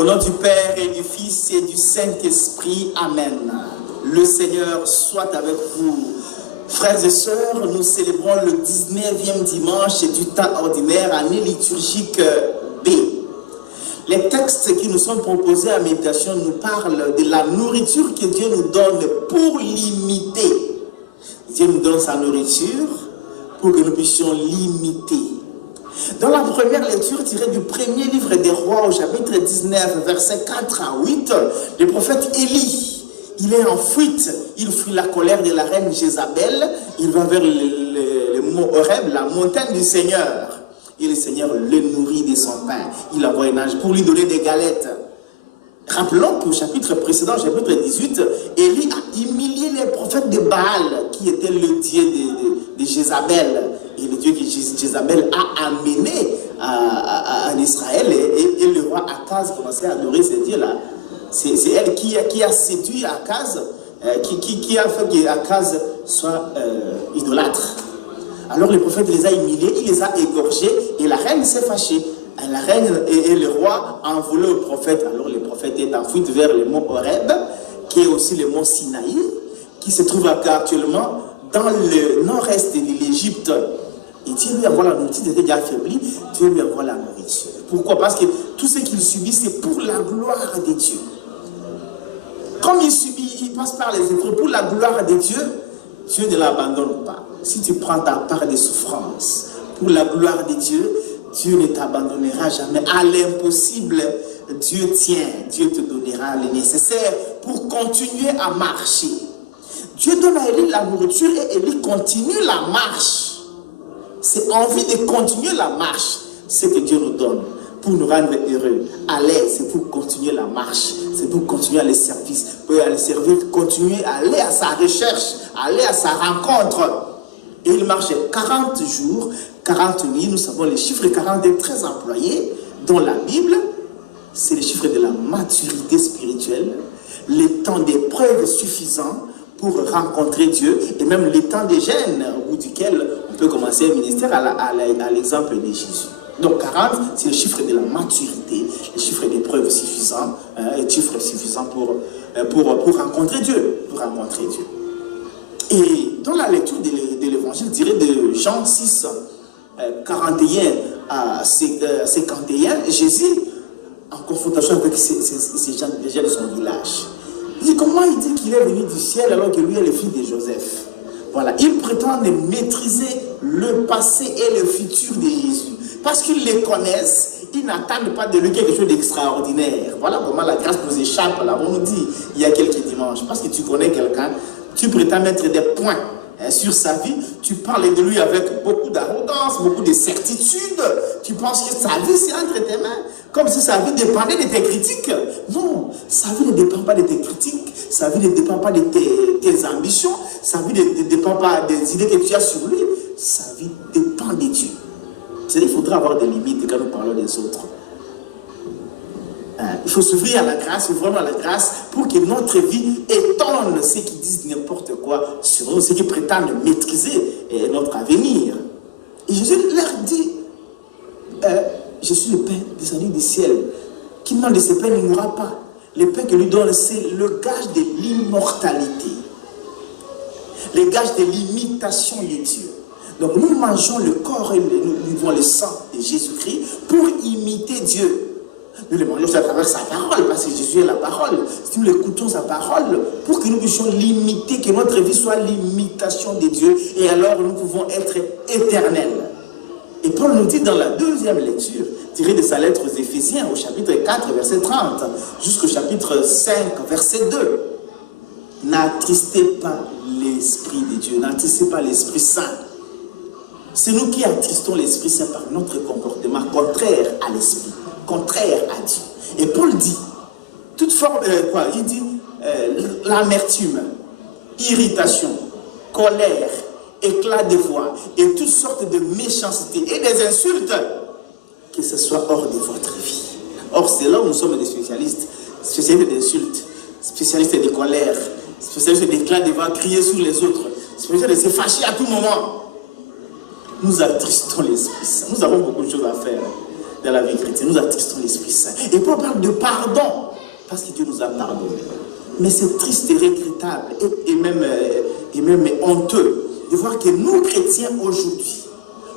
Au nom du Père et du Fils et du Saint-Esprit, Amen. Le Seigneur soit avec vous. Frères et sœurs, nous célébrons le 19e dimanche du temps ordinaire, année liturgique B. Les textes qui nous sont proposés à méditation nous parlent de la nourriture que Dieu nous donne pour l'imiter. Dieu nous donne sa nourriture pour que nous puissions l'imiter. Dans la première lecture tirée du premier livre des rois au chapitre 19, versets 4 à 8, le prophète Élie, il est en fuite, il fuit la colère de la reine Jézabel, il va vers le mont Horeb, la montagne du Seigneur. Et le Seigneur le nourrit de son pain. Il envoie un ange pour lui donner des galettes. Rappelons qu'au chapitre précédent, chapitre 18, Élie a humilié les prophètes de Baal, qui était le dieu de Jézabel. Et le dieu que Jézabel a amené en Israël. Et le roi Akaz commençait à adorer ce dieu-là. C'est elle qui a séduit Akaz, qui a fait qu'Akaz soit idolâtre. Alors le prophète les a humiliés, il les a égorgés et la reine s'est fâchée. La reine et le roi ont volé au prophète. Alors le prophète est en fuite vers le mont Horeb, qui est aussi le mont Sinaï, qui se trouve actuellement dans le nord-est de l'Égypte. Et Dieu lui envoie la nourriture, il était déjà affaibli, Dieu lui envoie la nourriture. Pourquoi? Parce que tout ce qu'il subit, c'est pour la gloire de Dieu. Comme il subit, il passe par les épreuves pour la gloire de Dieu, Dieu ne l'abandonne pas. Si tu prends ta part de souffrance pour la gloire de Dieu, Dieu ne t'abandonnera jamais. À l'impossible, Dieu tient. Dieu te donnera le nécessaire pour continuer à marcher. Dieu donne à Élie la nourriture et Élie continue la marche. C'est envie de continuer la marche, ce que Dieu nous donne pour nous rendre heureux. Aller, c'est pour continuer la marche, c'est pour continuer les services, pour aller servir, continuer à aller à sa recherche, aller à sa rencontre. Et il marchait 40 jours, 40 nuits. Nous savons les chiffres 40 est très employé dans la Bible. C'est le chiffre de la maturité spirituelle, le temps d'épreuve suffisant pour rencontrer Dieu, et même le temps des jeûnes, au bout duquel on peut commencer un ministère à l'exemple de Jésus. Donc 40, c'est le chiffre de la maturité, le chiffre d'épreuve suffisant, le chiffre suffisant pour rencontrer Dieu. Et dans la lecture de l'évangile, je dirais de Jean 6, 41 à 51, Jésus, en confrontation avec ces gens déjà de son village, il dit comment il dit qu'il est venu du ciel alors que lui est le fils de Joseph. Voilà, il prétend maîtriser le passé et le futur de Jésus. Parce qu'ils les connaissent, ils n'attendent pas de lui quelque chose d'extraordinaire. Voilà comment la grâce nous échappe. Là, on nous dit il y a quelques dimanches. Parce que tu connais quelqu'un, tu prétends mettre des points sur sa vie, tu parles de lui avec beaucoup d'arrogance, beaucoup de certitude. Tu penses que sa vie c'est entre tes mains, comme si sa vie dépendait de tes critiques. Non, sa vie ne dépend pas de tes critiques, sa vie ne dépend pas de tes ambitions, sa vie ne dépend pas des idées que tu as sur lui, sa vie dépend de Dieu. Il faudra avoir des limites quand nous parlons des autres. Il faut s'ouvrir à la grâce, ouvrir à la grâce pour que notre vie étonne ceux qui disent n'importe quoi sur nous, ceux qui prétendent maîtriser notre avenir. Et Jésus leur dit, je suis le pain descendu du ciel. Qui mange de ce pain ne mourra pas. Le pain que lui donne, c'est le gage de l'immortalité. Le gage de l'imitation de Dieu. Donc nous mangeons le corps et nous vivons le sang de Jésus-Christ pour imiter Dieu. Nous le mangeons à travers sa parole, parce que Jésus est la parole. Si nous écoutons sa parole, pour que nous puissions l'imiter, que notre vie soit l'imitation de Dieu, et alors nous pouvons être éternels. Et Paul nous dit dans la deuxième lecture, tirée de sa lettre aux Éphésiens, au chapitre 4, verset 30, jusqu'au chapitre 5, verset 2, n'attristez pas l'Esprit de Dieu, n'attristez pas l'Esprit Saint. C'est nous qui attristons l'Esprit Saint par notre comportement contraire à l'Esprit, contraire à Dieu. Et Paul dit, toute forme, il dit l'amertume, irritation, colère, éclat de voix et toutes sortes de méchanceté et des insultes, que ce soit hors de votre vie. Or, c'est là où nous sommes des spécialistes d'insultes, spécialistes de colère, spécialistes d'éclat de voix, crier sur les autres, spécialistes de se fâcher à tout moment. Nous attristons l'Esprit Saint. Nous avons beaucoup de choses à faire. dans la vie chrétienne. Nous attristons l'Esprit Saint. Et puis on parle de pardon, parce que Dieu nous a pardonné. Mais c'est triste et regrettable et même honteux de voir que nous, chrétiens, aujourd'hui,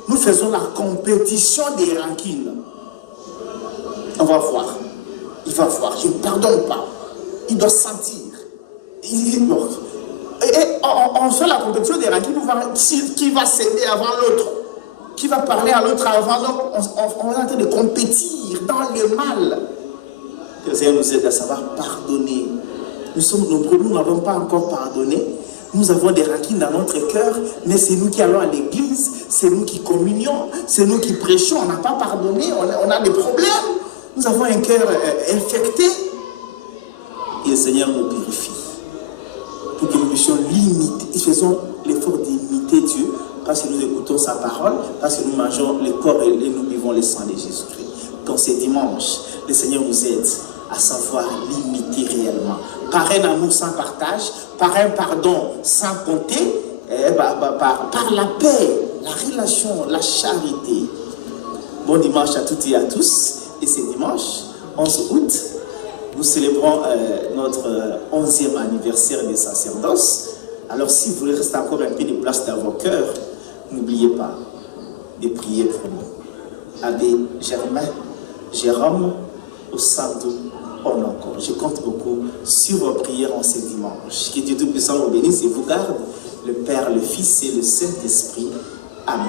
nous faisons la compétition des rancines. On va voir. Il va voir. Je ne pardonne pas. Il doit sentir. Et on fait la compétition des rancines pour voir qui va céder avant l'autre. Qui va parler à l'autre avant l'autre. On est en train de compétir dans le mal. Que le Seigneur nous aide à savoir pardonner. Nous sommes nombreux, nous n'avons pas encore pardonné. Nous avons des rancines dans notre cœur, mais c'est nous qui allons à l'église, c'est nous qui communions, c'est nous qui prêchons. On n'a pas pardonné, on a des problèmes. Nous avons un cœur infecté. Et le Seigneur nous purifie. Pour que nous puissions l'imiter. Et faisons l'effort d'imiter Dieu, parce que nous écoutons sa parole, parce que nous mangeons le corps et nous buvons le sang de Jésus-Christ. Quand c'est dimanche, le Seigneur nous aide à savoir l'imiter réellement. Par un amour sans partage, par un pardon sans compter, par la paix, la relation, la charité. Bon dimanche à toutes et à tous. Et c'est dimanche, 11 août, nous célébrons notre 11e anniversaire de sacerdoce. Alors si vous voulez rester encore un peu de place dans vos cœurs, n'oubliez pas de prier pour nous. Abbé Germain, Jérôme, au Santo, encore. Je compte beaucoup sur vos prières en ce dimanche. Que Dieu Tout-Puissant vous bénisse et vous garde, le Père, le Fils et le Saint-Esprit. Amen.